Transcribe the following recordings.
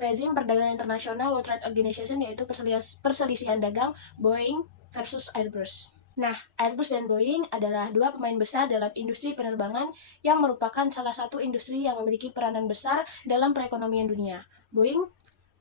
rezim perdagangan internasional World Trade Organization, yaitu perselisihan dagang Boeing versus Airbus. Nah, Airbus dan Boeing adalah dua pemain besar dalam industri penerbangan yang merupakan salah satu industri yang memiliki peranan besar dalam perekonomian dunia. Boeing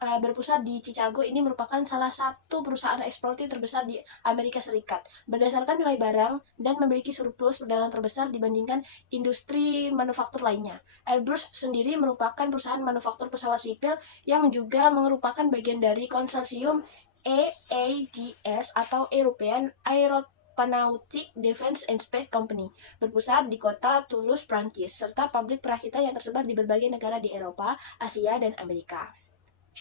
berpusat di Chicago ini merupakan salah satu perusahaan eksportir terbesar di Amerika Serikat berdasarkan nilai barang dan memiliki surplus perdagangan terbesar dibandingkan industri manufaktur lainnya. Airbus sendiri merupakan perusahaan manufaktur pesawat sipil yang juga merupakan bagian dari konsorsium EADS atau European Aeronautic Defense and Space Company, berpusat di kota Toulouse, Prancis, serta pabrik perakitan yang tersebar di berbagai negara di Eropa, Asia, dan Amerika.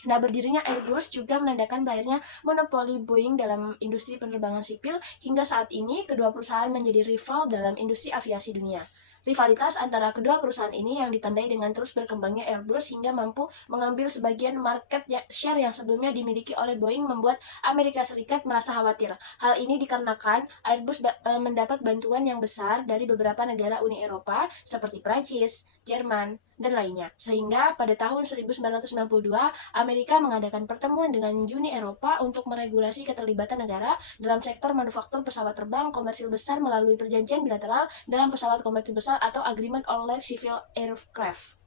Nah, berdirinya Airbus juga menandakan berakhirnya monopoli Boeing dalam industri penerbangan sipil. Hingga saat ini, kedua perusahaan menjadi rival dalam industri aviasi dunia. Rivalitas antara kedua perusahaan ini yang ditandai dengan terus berkembangnya Airbus hingga mampu mengambil sebagian market share yang sebelumnya dimiliki oleh Boeing membuat Amerika Serikat merasa khawatir. Hal ini dikarenakan Airbus mendapat bantuan yang besar dari beberapa negara Uni Eropa seperti Prancis, Jerman, dan lainnya. Sehingga pada tahun 1992, Amerika mengadakan pertemuan dengan Uni Eropa untuk meregulasi keterlibatan negara dalam sektor manufaktur pesawat terbang komersil besar melalui perjanjian bilateral dalam pesawat komersil besar atau Agreement on Light Civil Aircraft.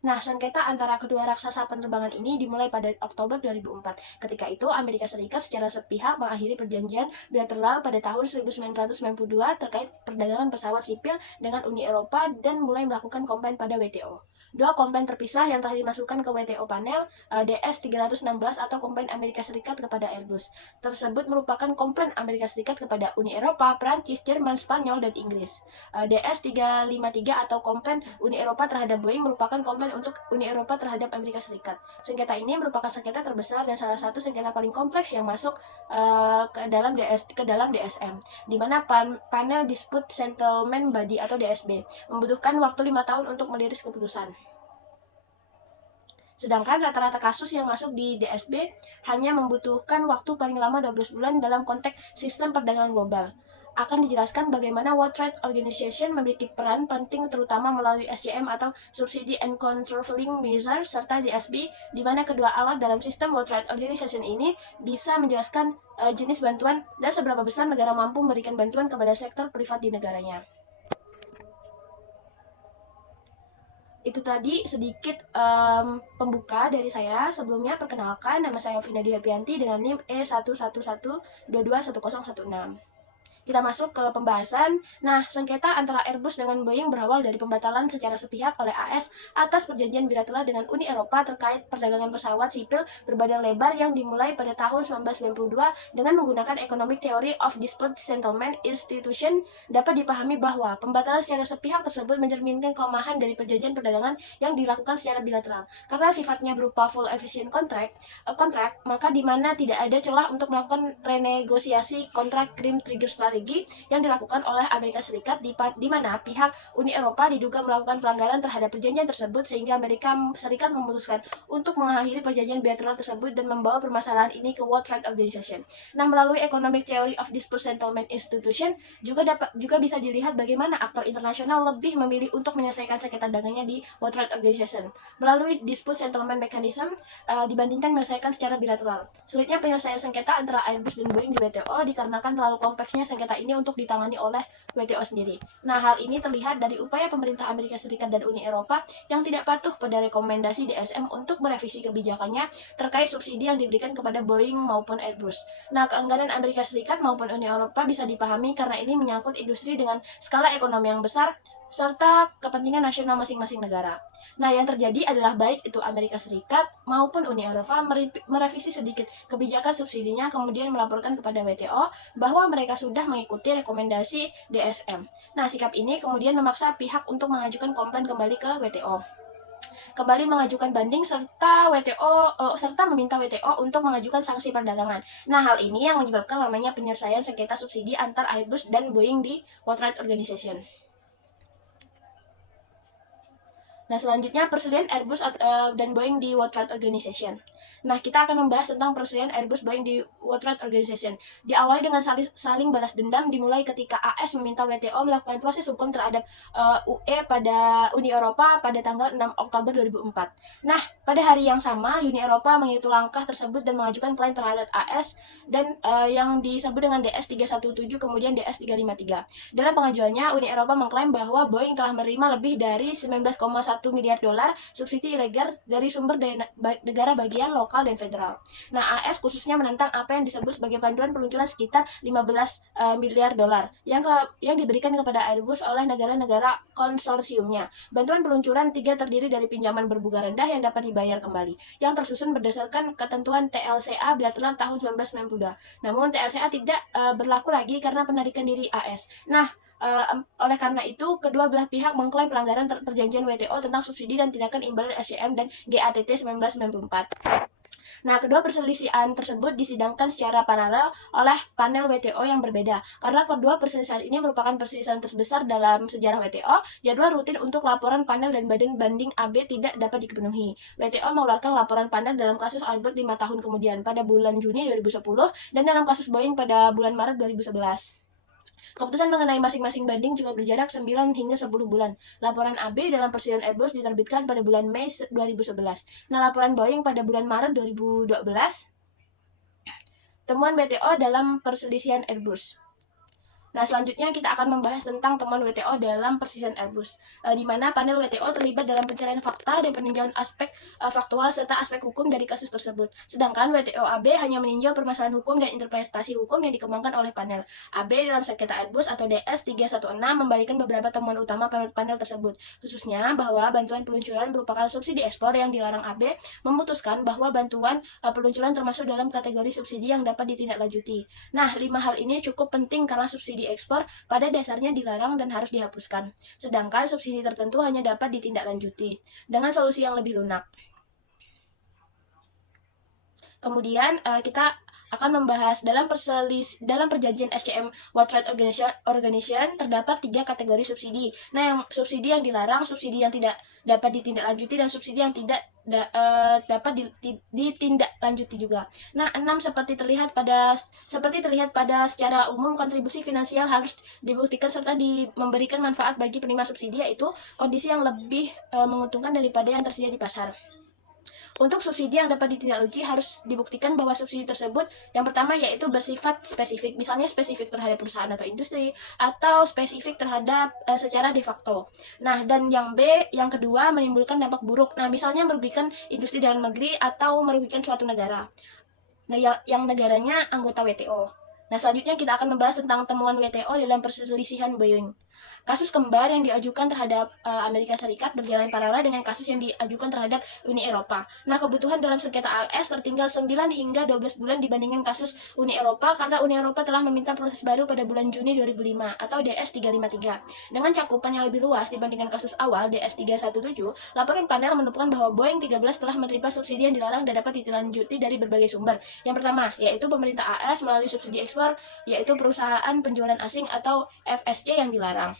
Nah, sengketa antara kedua raksasa penerbangan ini dimulai pada Oktober 2004. Ketika itu, Amerika Serikat secara sepihak mengakhiri perjanjian bilateral pada tahun 1992 terkait perdagangan pesawat sipil dengan Uni Eropa dan mulai melakukan komplain pada WTO. Dua komplain terpisah yang telah dimasukkan ke WTO panel DS-316 atau komplain Amerika Serikat kepada Airbus. Tersebut merupakan komplain Amerika Serikat kepada Uni Eropa, Prancis, Jerman, Spanyol, dan Inggris. DS-353 atau komplain Uni Eropa terhadap Boeing merupakan komplain untuk Uni Eropa terhadap Amerika Serikat. Sengketa ini merupakan sengketa terbesar dan salah satu sengketa paling kompleks yang masuk ke dalam DSM, di mana panel Dispute Settlement Body atau DSB membutuhkan waktu 5 tahun untuk meliris keputusan. Sedangkan rata-rata kasus yang masuk di DSB hanya membutuhkan waktu paling lama 12 bulan dalam konteks sistem perdagangan global. Akan dijelaskan bagaimana World Trade Organization memiliki peran penting terutama melalui SCM atau Subsidy and Controlling Measure serta DSB, di mana kedua alat dalam sistem World Trade Organization ini bisa menjelaskan jenis bantuan dan seberapa besar negara mampu memberikan bantuan kepada sektor privat di negaranya. Itu tadi sedikit pembuka dari saya. Sebelumnya perkenalkan, nama saya Vina Dwiapianti dengan NIM E111221016. Kita masuk ke pembahasan. Nah, sengketa antara Airbus dengan Boeing berawal dari pembatalan secara sepihak oleh AS atas perjanjian bilateral dengan Uni Eropa terkait perdagangan pesawat sipil berbadan lebar yang dimulai pada tahun 1992 dengan menggunakan Economic Theory of Dispute Settlement Institution. Dapat dipahami bahwa pembatalan secara sepihak tersebut mencerminkan kelemahan dari perjanjian perdagangan yang dilakukan secara bilateral. Karena sifatnya berupa full efficient contract, maka di mana tidak ada celah untuk melakukan renegosiasi kontrak Grim Trigger Strategy yang dilakukan oleh Amerika Serikat di mana pihak Uni Eropa diduga melakukan pelanggaran terhadap perjanjian tersebut sehingga Amerika Serikat memutuskan untuk mengakhiri perjanjian bilateral tersebut dan membawa permasalahan ini ke World Trade Organization. Nah, melalui Economic Theory of Dispute Settlement Institution juga bisa dilihat bagaimana aktor internasional lebih memilih untuk menyelesaikan sengketa dagangnya di World Trade Organization melalui Dispute Settlement Mechanism dibandingkan menyelesaikan secara bilateral. Sulitnya penyelesaian sengketa antara Airbus dan Boeing di WTO dikarenakan terlalu kompleksnya sengketa ini untuk ditangani oleh WTO sendiri. Nah, hal ini terlihat dari upaya pemerintah Amerika Serikat dan Uni Eropa yang tidak patuh pada rekomendasi DSM untuk merevisi kebijakannya terkait subsidi yang diberikan kepada Boeing maupun Airbus. Nah, keengganan Amerika Serikat maupun Uni Eropa bisa dipahami karena ini menyangkut industri dengan skala ekonomi yang besar serta kepentingan nasional masing-masing negara. Nah, yang terjadi adalah baik itu Amerika Serikat maupun Uni Eropa merevisi sedikit kebijakan subsidinya kemudian melaporkan kepada WTO bahwa mereka sudah mengikuti rekomendasi DSM. Nah, sikap ini kemudian memaksa pihak untuk mengajukan komplain kembali ke WTO. Kembali mengajukan banding serta meminta WTO untuk mengajukan sanksi perdagangan. Nah, hal ini yang menyebabkan lamanya penyelesaian sengketa subsidi antar Airbus dan Boeing di World Trade Organization. Nah, selanjutnya perselian Airbus dan Boeing di World Trade Organization. Nah, kita akan membahas tentang perselian Airbus Boeing di World Trade Organization. Diawali dengan saling balas dendam dimulai ketika AS meminta WTO melakukan proses hukum terhadap UE pada Uni Eropa pada tanggal 6 Oktober 2004. Nah, pada hari yang sama, Uni Eropa mengikuti langkah tersebut dan mengajukan klaim terhadap AS dan yang disebut dengan DS317 kemudian DS353. Dalam pengajuannya, Uni Eropa mengklaim bahwa Boeing telah menerima lebih dari 19,1 miliar dolar subsidi ilegal dari sumber negara bagian lokal dan federal. Nah, AS khususnya menentang apa yang disebut sebagai bantuan peluncuran sekitar 15 miliar dolar yang diberikan kepada Airbus oleh negara-negara konsorsiumnya. Bantuan peluncuran 3 terdiri dari pinjaman berbunga rendah yang dapat dibayar kembali, yang tersusun berdasarkan ketentuan TLCA bilateral tahun 1992. Namun TLCA tidak berlaku lagi karena penarikan diri AS. Nah, oleh karena itu, kedua belah pihak mengklaim pelanggaran perjanjian WTO tentang subsidi dan tindakan imbalan SCM dan GATT 1994. Nah, kedua perselisihan tersebut disidangkan secara paralel oleh panel WTO yang berbeda. Karena kedua perselisihan ini merupakan perselisihan terbesar dalam sejarah WTO, jadwal rutin untuk laporan panel dan badan banding AB tidak dapat dipenuhi. WTO mengeluarkan laporan panel dalam kasus Albert 5 tahun kemudian, pada bulan Juni 2010, dan dalam kasus Boeing pada bulan Maret 2011. Keputusan mengenai masing-masing banding juga berjarak 9 hingga 10 bulan. Laporan AB dalam perselian Airbus diterbitkan pada bulan Mei 2011. Nah, laporan Boeing pada bulan Maret 2012. Temuan WTO dalam perselisihan Airbus. Nah, selanjutnya kita akan membahas tentang temuan WTO dalam perselisihan Airbus, di mana panel WTO terlibat dalam pencarian fakta dan peninjauan aspek faktual serta aspek hukum dari kasus tersebut. Sedangkan WTO AB hanya meninjau permasalahan hukum dan interpretasi hukum yang dikembangkan oleh panel. AB dalam sengketa Airbus atau DS316 membalikan beberapa temuan utama panel tersebut, khususnya bahwa bantuan peluncuran merupakan subsidi ekspor yang dilarang. AB memutuskan bahwa bantuan peluncuran termasuk dalam kategori subsidi yang dapat ditindaklanjuti. Nah, 5 hal ini cukup penting karena subsidi ekspor pada dasarnya dilarang dan harus dihapuskan, sedangkan subsidi tertentu hanya dapat ditindaklanjuti dengan solusi yang lebih lunak. Kemudian kita akan membahas dalam perjanjian SCM World Trade Organization terdapat 3 kategori subsidi. Nah, yang subsidi yang dilarang, subsidi yang tidak dapat ditindaklanjuti, dan subsidi yang tidak dapat ditindaklanjuti juga. Nah, 6 seperti terlihat pada secara umum kontribusi finansial harus dibuktikan serta memberikan manfaat bagi penerima subsidi, yaitu kondisi yang lebih menguntungkan daripada yang tersedia di pasar. Untuk subsidi yang dapat ditindaklanjuti harus dibuktikan bahwa subsidi tersebut yang pertama yaitu bersifat spesifik, misalnya spesifik terhadap perusahaan atau industri, atau spesifik terhadap secara de facto. Nah, dan yang yang kedua menimbulkan dampak buruk. Nah, misalnya merugikan industri dalam negeri atau merugikan suatu negara. Nah, yang negaranya anggota WTO. Nah, selanjutnya kita akan membahas tentang temuan WTO dalam perselisihan Boeing. Kasus kembar yang diajukan terhadap Amerika Serikat berjalan paralel dengan kasus yang diajukan terhadap Uni Eropa. Nah, kebutuhan dalam sengketa AS tertinggal 9 hingga 12 bulan dibandingkan kasus Uni Eropa karena Uni Eropa telah meminta proses baru pada bulan Juni 2005 atau DS353. Dengan cakupan yang lebih luas dibandingkan kasus awal DS317, laporan panel menemukan bahwa Boeing 13 telah menerima subsidi yang dilarang dan dapat ditindaklanjuti dari berbagai sumber. Yang pertama, yaitu pemerintah AS melalui subsidi ekspor, yaitu perusahaan penjualan asing atau FSC yang dilarang.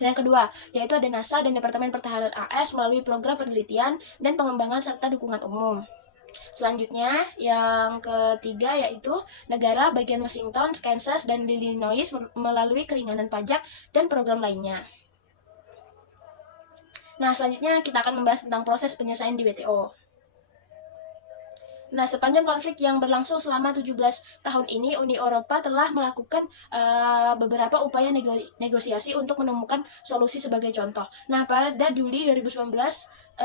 Dan yang kedua, yaitu ada NASA dan Departemen Pertahanan AS melalui program penelitian dan pengembangan serta dukungan umum. Selanjutnya, yang ketiga yaitu negara bagian Washington, Kansas, dan Illinois melalui keringanan pajak dan program lainnya. Nah, selanjutnya kita akan membahas tentang proses penyelesaian di WTO. Nah, sepanjang konflik yang berlangsung selama 17 tahun ini, Uni Eropa telah melakukan beberapa upaya negosiasi untuk menemukan solusi sebagai contoh. Nah, pada Juli 2019,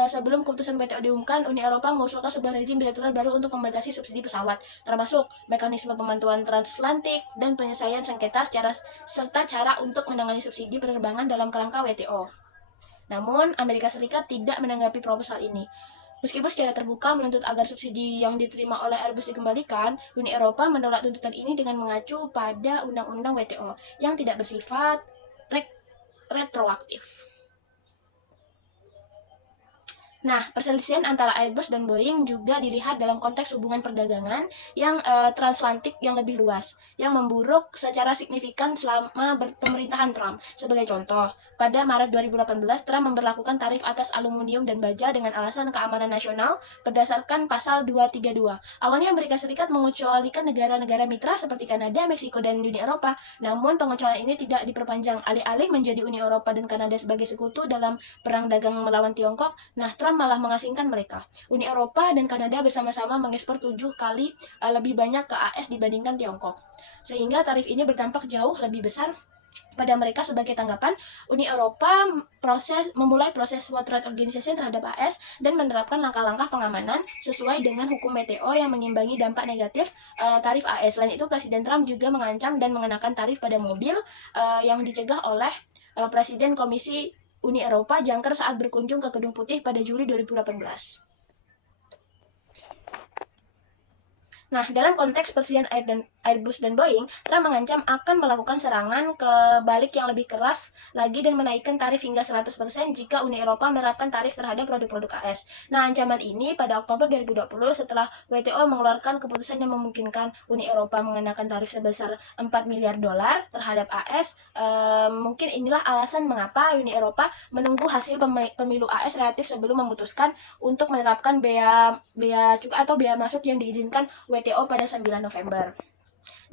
sebelum keputusan WTO diumumkan, Uni Eropa mengusulkan sebuah rezim bilateral baru untuk membatasi subsidi pesawat, termasuk mekanisme pemantauan transatlantik dan penyelesaian sengketa serta cara untuk menangani subsidi penerbangan dalam kerangka WTO. Namun, Amerika Serikat tidak menanggapi proposal ini. Meskipun secara terbuka menuntut agar subsidi yang diterima oleh Airbus dikembalikan, Uni Eropa menolak tuntutan ini dengan mengacu pada undang-undang WTO yang tidak bersifat retroaktif. Nah, perselisihan antara Airbus dan Boeing juga dilihat dalam konteks hubungan perdagangan yang transatlantik yang lebih luas, yang memburuk secara signifikan selama pemerintahan Trump. Sebagai contoh, pada Maret 2018, Trump memberlakukan tarif atas aluminium dan baja dengan alasan keamanan nasional berdasarkan pasal 232. Awalnya Amerika Serikat mengecualikan negara-negara mitra seperti Kanada, Meksiko, dan Uni Eropa, namun pengecualian ini tidak diperpanjang. Alih-alih menjadi Uni Eropa dan Kanada sebagai sekutu dalam perang dagang melawan Tiongkok, nah Trump malah mengasingkan mereka. Uni Eropa dan Kanada bersama-sama mengekspor 7 kali lebih banyak ke AS dibandingkan Tiongkok. Sehingga tarif ini berdampak jauh lebih besar pada mereka. Sebagai tanggapan, Uni Eropa memulai proses World Trade Organization terhadap AS dan menerapkan langkah-langkah pengamanan sesuai dengan hukum WTO yang mengimbangi dampak negatif tarif AS. Selain itu, Presiden Trump juga mengancam dan mengenakan tarif pada mobil yang dicegah oleh Presiden Komisi Uni Eropa Juncker saat berkunjung ke Gedung Putih pada Juli 2018. Nah, dalam konteks perselisihan Airbus dan Boeing, Trump mengancam akan melakukan serangan ke balik yang lebih keras lagi dan menaikkan tarif hingga 100% jika Uni Eropa menerapkan tarif terhadap produk-produk AS. Nah, ancaman ini pada Oktober 2020 setelah WTO mengeluarkan keputusan yang memungkinkan Uni Eropa mengenakan tarif sebesar 4 miliar dolar terhadap AS. Mungkin inilah alasan mengapa Uni Eropa menunggu hasil pemilu AS relatif sebelum memutuskan untuk menerapkan bea cukai atau bea masuk yang diizinkan WTO pada 9 November.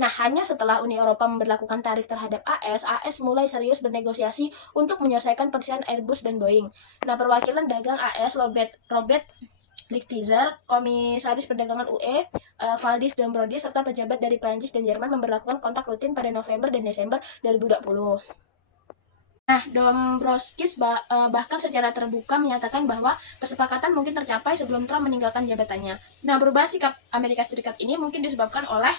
Nah, hanya setelah Uni Eropa memberlakukan tarif terhadap AS mulai serius bernegosiasi untuk menyelesaikan perselisihan Airbus dan Boeing. Nah, perwakilan dagang AS Robert Lighthizer, Komisaris Perdagangan UE, Valdis Dombrovskis, serta pejabat dari Prancis dan Jerman memberlakukan kontak rutin pada November dan Desember 2020. Nah, Dombrovskis bahkan secara terbuka menyatakan bahwa kesepakatan mungkin tercapai sebelum Trump meninggalkan jabatannya. Nah, perubahan sikap Amerika Serikat ini mungkin disebabkan oleh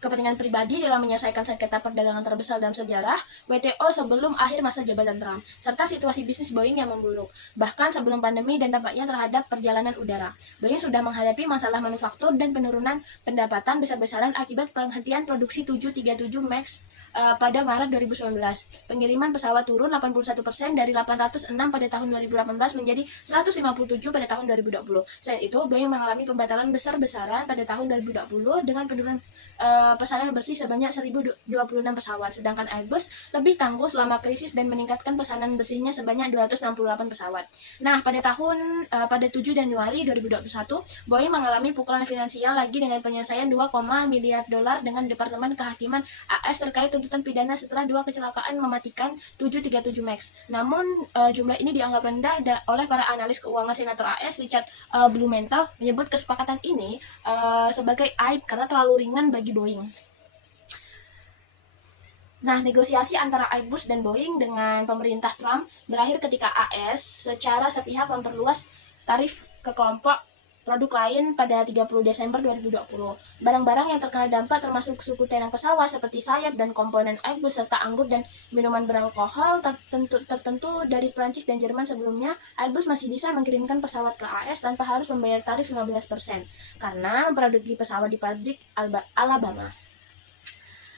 kepentingan pribadi dalam menyelesaikan sengketa perdagangan terbesar dalam sejarah WTO sebelum akhir masa jabatan Trump, serta situasi bisnis Boeing yang memburuk, bahkan sebelum pandemi dan dampaknya terhadap perjalanan udara. Boeing sudah menghadapi masalah manufaktur dan penurunan pendapatan besar-besaran akibat penghentian produksi 737 MAX pada Maret 2019. Pengiriman pesawat turun 81% dari 806 pada tahun 2018 menjadi 157 pada tahun 2020. Selain itu, Boeing mengalami pembatalan besar-besaran pada tahun 2020 dengan penurunan pesanan bersih sebanyak 1026 pesawat, sedangkan Airbus lebih tangguh selama krisis dan meningkatkan pesanan bersihnya sebanyak 268 pesawat. Nah, pada 7 Januari 2021, Boeing mengalami pukulan finansial lagi dengan penyelesaian 2, miliar dolar dengan Departemen Kehakiman AS terkait tuntutan pidana setelah 2 kecelakaan mematikan 737 MAX. Namun, jumlah ini dianggap rendah oleh para analis keuangan senator AS. Richard Blumenthal menyebut kesepakatan ini sebagai aib karena terlalu ringan bagi Boeing. Nah, negosiasi antara Airbus dan Boeing dengan pemerintah Trump berakhir ketika AS secara sepihak memperluas tarif ke kelompok produk lain pada 30 Desember 2020. Barang-barang yang terkena dampak termasuk suku tenang pesawat seperti sayap dan komponen Airbus serta anggur dan minuman beralkohol tertentu dari Prancis dan Jerman. Sebelumnya, Airbus masih bisa mengirimkan pesawat ke AS tanpa harus membayar tarif 15% karena memproduksi pesawat di pabrik Alabama.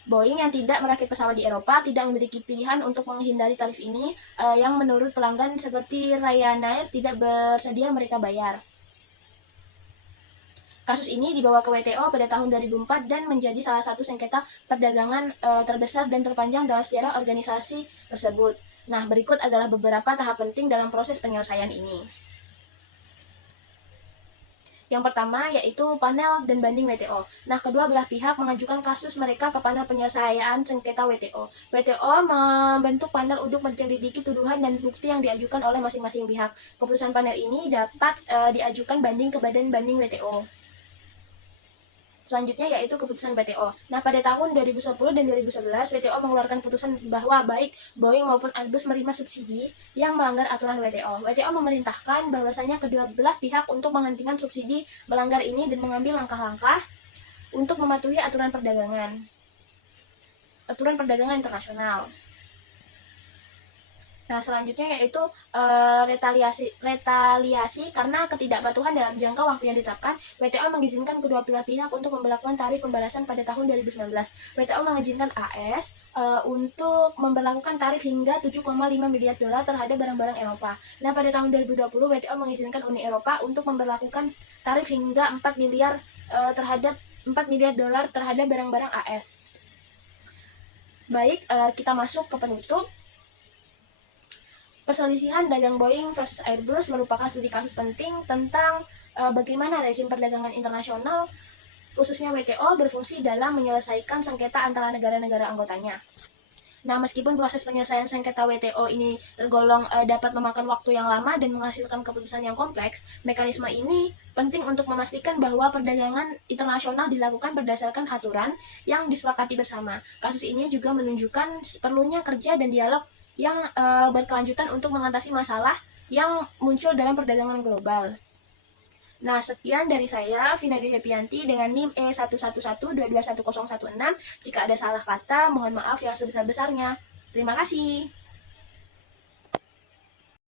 Boeing yang tidak merakit pesawat di Eropa tidak memiliki pilihan untuk menghindari tarif ini yang menurut pelanggan seperti Ryanair tidak bersedia mereka bayar. Kasus ini dibawa ke WTO pada tahun 2004 dan menjadi salah satu sengketa perdagangan terbesar dan terpanjang dalam sejarah organisasi tersebut. Nah, berikut adalah beberapa tahap penting dalam proses penyelesaian ini. Yang pertama yaitu panel dan banding WTO. Nah, kedua belah pihak mengajukan kasus mereka ke panel penyelesaian sengketa WTO. WTO membentuk panel untuk menyelidiki tuduhan dan bukti yang diajukan oleh masing-masing pihak. Keputusan panel ini dapat diajukan banding ke badan banding WTO. Selanjutnya yaitu keputusan WTO. Nah, pada tahun 2010 dan 2011, WTO mengeluarkan putusan bahwa baik Boeing maupun Airbus menerima subsidi yang melanggar aturan WTO. WTO memerintahkan bahwasanya kedua belah pihak untuk menghentikan subsidi melanggar ini dan mengambil langkah-langkah untuk mematuhi aturan perdagangan internasional. Nah, selanjutnya yaitu retaliasi karena ketidakpatuhan dalam jangka waktu yang ditetapkan. WTO mengizinkan kedua belah pihak untuk memberlakukan tarif pembalasan pada tahun 2019. WTO mengizinkan AS untuk memberlakukan tarif hingga 7,5 miliar dolar terhadap barang-barang Eropa. Nah, pada tahun 2020 WTO mengizinkan Uni Eropa untuk memberlakukan tarif hingga 4 miliar terhadap 4 miliar dolar terhadap barang-barang AS. Baik, kita masuk ke penutup. Perselisihan dagang Boeing versus Airbus merupakan studi kasus penting tentang bagaimana rezim perdagangan internasional, khususnya WTO, berfungsi dalam menyelesaikan sengketa antara negara-negara anggotanya. Nah, meskipun proses penyelesaian sengketa WTO ini tergolong dapat memakan waktu yang lama dan menghasilkan keputusan yang kompleks, mekanisme ini penting untuk memastikan bahwa perdagangan internasional dilakukan berdasarkan aturan yang disepakati bersama. Kasus ini juga menunjukkan perlunya kerja dan dialog yang berkelanjutan untuk mengatasi masalah yang muncul dalam perdagangan global. Nah, sekian dari saya, Vina Dehepianti dengan NIM E111221016. Jika ada salah kata, mohon maaf yang sebesar-besarnya. Terima kasih.